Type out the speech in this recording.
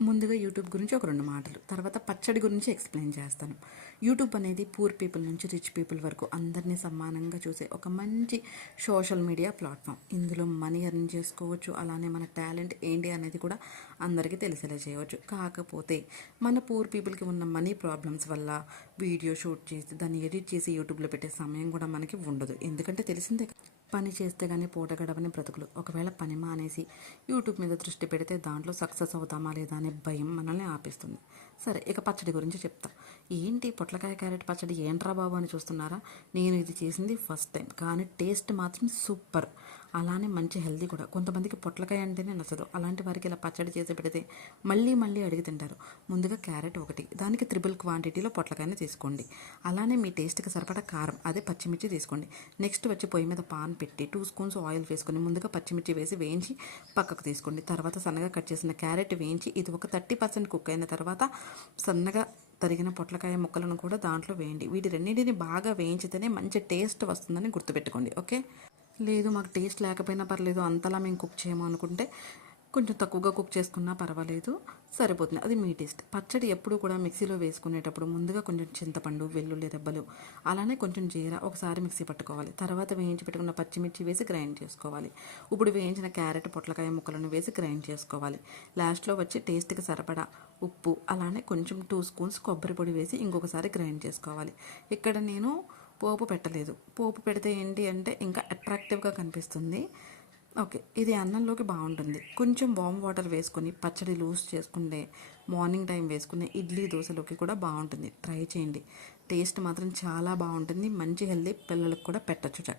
ముందుగా యూట్యూబ్ గురించి ఒక 2 మాటలు. తర్వాత పచ్చడి గురించి ఎక్స్‌ప్లెయిన్ చేస్తాను. యూట్యూబ్ అనేది పూర్ పీపుల్ నుంచి రిచ్ పీపుల్ వరకు అందరినీ సమానంగా చూసే ఒక మంచి సోషల్ మీడియా ప్లాట్‌ఫామ్. ఇందులో మనీ ఎర్న్ చేసుకోవచ్చు. అలానే మన టాలెంట్ ఏంటి అనేది కూడా అందరికీ తెలిసేలా చేయవచ్చు. కాకపోతే మన పూర్ పీపుల్‌కి ఉన్న మనీ ప్రాబ్లమ్స్ వల్ల వీడియో షూట్ చేసి దాన్ని ఎడిట్ చేసి యూట్యూబ్‌లో పెట్టే సమయం కూడా మనకి ఉండదు. ఎందుకంటే తెలిసిందే పని చేస్తే కానీ పూట గడవని బ్రతుకులు. ఒకవేళ పని మానేసి యూట్యూబ్ మీద దృష్టి పెడితే దాంట్లో సక్సెస్ అవుతామా లేదా అనే భయం మనల్ని ఆపేస్తుంది. సరే, ఇక పచ్చడి గురించి చెప్తా. ఏంటి పొట్లకాయ క్యారెట్ పచ్చడి ఏంట్రా బాబు అని చూస్తున్నారా? నేను ఇది చేసింది ఫస్ట్ టైం, కానీ టేస్ట్ మాత్రం సూపర్. అలానే మంచి హెల్దీ కూడా. కొంతమందికి పొట్లకాయ అంటేనే నచ్చదు. అలాంటి వారికి ఇలా పచ్చడి చేసి పెడితే మళ్ళీ మళ్ళీ అడిగి తింటారు. ముందుగా క్యారెట్ ఒకటి, దానికి 3 క్వాంటిటీలో పొట్లకాయని తీసుకోండి. అలానే మీ టేస్ట్కి సరిపడా కారం, అదే పచ్చిమిర్చి తీసుకోండి. నెక్స్ట్ వచ్చి పొయ్యి మీద పాన్ పెట్టి 2 స్పూన్స్ ఆయిల్ వేసుకొని ముందుగా పచ్చిమిర్చి వేసి వేయించి పక్కకు తీసుకోండి. తర్వాత సన్నగా కట్ చేసిన క్యారెట్ వేయించి ఇది ఒక 30% కుక్ అయిన తర్వాత సన్నగా తరిగిన పొట్లకాయ ముక్కలను కూడా దాంట్లో వేయండి. వీటి రెండింటిని బాగా వేయించితేనే మంచి టేస్ట్ వస్తుందని గుర్తుపెట్టుకోండి. ఓకే, లేదు మాకు టేస్ట్ లేకపోయినా పర్లేదు, అంతలా మేము కుక్ చేయము అనుకుంటే కొంచెం తక్కువగా కుక్ చేసుకున్నా పర్వాలేదు, సరిపోతుంది. అది మీ టేస్ట్. పచ్చడి ఎప్పుడు కూడా మిక్సీలో వేసుకునేటప్పుడు ముందుగా కొంచెం చింతపండు, వెల్లుల్లి రెబ్బలు, అలానే కొంచెం జీరా ఒకసారి మిక్సీ పట్టుకోవాలి. తర్వాత వేయించి పెట్టుకున్న పచ్చిమిర్చి వేసి గ్రైండ్ చేసుకోవాలి. ఇప్పుడు వేయించిన క్యారెట్, పొట్లకాయ ముక్కలను వేసి గ్రైండ్ చేసుకోవాలి. లాస్ట్లో వచ్చి టేస్ట్కి సరిపడా ఉప్పు, అలానే కొంచెం 2 స్పూన్స్ కొబ్బరి పొడి వేసి ఇంకొకసారి గ్రైండ్ చేసుకోవాలి. ఇక్కడ నేను పోపు పెట్టలేదు. పోపు పెడితే ఏంటి అంటే ఇంకా అట్రాక్టివ్గా కనిపిస్తుంది. ఓకే, ఇది అన్నంలోకి బాగుంటుంది. కొంచెం వామ్ వాటర్ వేసుకొని పచ్చడి లూజ్ చేసుకుంటే మార్నింగ్ టైం వేసుకునే ఇడ్లీ దోశలోకి కూడా బాగుంటుంది. ట్రై చేయండి. టేస్ట్ మాత్రం చాలా బాగుంటుంది. మంచి హెల్దీ, పిల్లలకు కూడా పెట్టచ్చు చక్కగా.